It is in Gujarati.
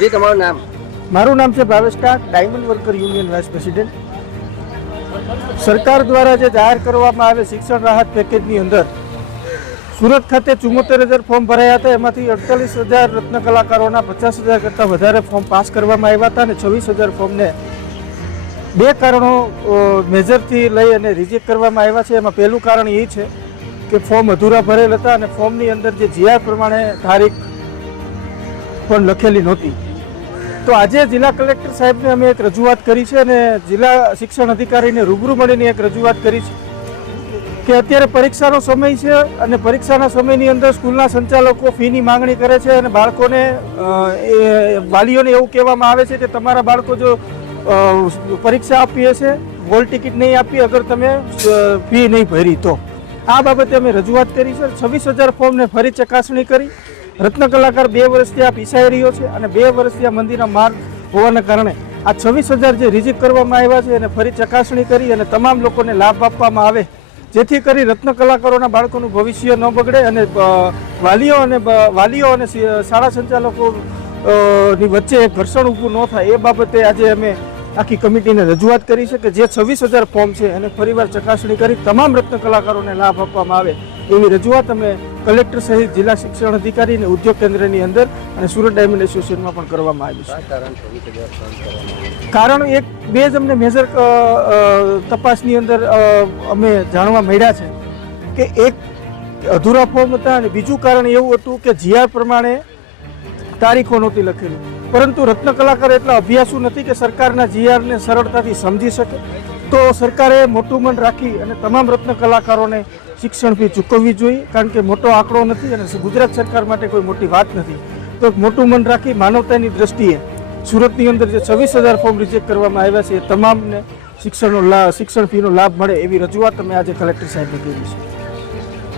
જે તમારું નામ? મારું નામ છે Bhavesh Tank, diamond worker union vice president. સરકાર દ્વારા જે જાહેર કરવામાં આવે શિક્ષણ રાહત પેકેજની અંદર સુરત ખાતે 74,000 ફોર્મ ભરાયા હતા. એમાંથી 48,000 રત્ન કલાકારોના 50,000 કરતાં વધારે ફોર્મ પાસ કરવામાં આવ્યા હતા અને 26,000 ફોર્મને બે કારણો મેજરથી લઈ અને રિજેક્ટ કરવામાં આવ્યા છે. એમાં પહેલું કારણ એ છે કે ફોર્મ અધૂરા ભરેલ હતા અને ફોર્મની અંદર જે જીઆર પ્રમાણે તારીખ પણ લખેલી નહોતી. તો આજે જિલ્લા કલેક્ટર સાહેબને અમે એક રજૂઆત કરી છે અને જિલ્લા શિક્ષણ અધિકારીને રૂબરૂ મળીને એક રજૂઆત કરી છે કે અત્યારે પરીક્ષાનો સમય છે અને પરીક્ષાના સમયની અંદર સ્કૂલના સંચાલકો ફીની માંગણી કરે છે અને બાળકોને વાલીઓને એવું કહેવામાં આવે છે કે તમારા બાળકો જો પરીક્ષા આપી હશે, હોલ ટિકિટ નહીં આપી અગર તમે ફી નહીં ભરી તો. આ બાબતે અમે રજૂઆત કરી છે. 26,000 ફોર્મને ફરી ચકાસણી કરી. રત્ન કલાકાર 2 વર્ષથી આ પીસાઈ રહ્યો છે અને 2 વર્ષથી આ મંદિરના માર્ગ હોવાના કારણે આ 26,000 જે રિજેક્ટ કરવામાં આવ્યા છે એને ફરી ચકાસણી કરી અને તમામ લોકોને લાભ આપવામાં આવે જેથી કરી રત્ન કલાકારોના બાળકોનું ભવિષ્ય ન બગડે અને વાલીઓ અને શાળા સંચાલકો ની વચ્ચે ઘર્ષણ ઊભું ન થાય. એ બાબતે આજે અમે આખી કમિટીને રજૂઆત કરી છે કે જે 26,000 ફોર્મ છે એને ફરીવાર ચકાસણી કરી તમામ રત્ન કલાકારોને લાભ આપવામાં આવે એવી રજૂઆત અમે કલેક્ટર સહિત જિલ્લા શિક્ષણ અધિકારી અને ઉદ્યોગ કેન્દ્રની અંદર અને સુરત ડાયમંડ એસોસિએશનમાં પણ કરવામાં આવ્યું છે. કારણ એક બે જ અમને મેજર તપાસની અંદર અમે જાણવા મળ્યા છે કે એક અધૂરા ફોર્મ હતા અને બીજું કારણ એવું હતું કે જીઆર પ્રમાણે તારીખો નહોતી લખેલી. પરંતુ રત્ન કલાકાર એટલા અભ્યાસુ નથી કે સરકારના જીઆરને સરળતાથી સમજી શકે. તો સરકારે મોટું મન રાખી અને તમામ રત્ન કલાકારોને શિક્ષણ ફી ચૂકવવી જોઈએ કારણ કે મોટો આંકડો નથી અને ગુજરાત સરકાર માટે કોઈ મોટી વાત નથી. તો મોટું મન રાખી માનવતાની દ્રષ્ટિએ સુરતની અંદર જે 26,000 ફોર્મ રિજેક્ટ કરવામાં આવ્યા છે એ તમામને શિક્ષણ ફીનો લાભ મળે એવી રજૂઆત અમે આજે કલેક્ટર સાહેબને કરી છે.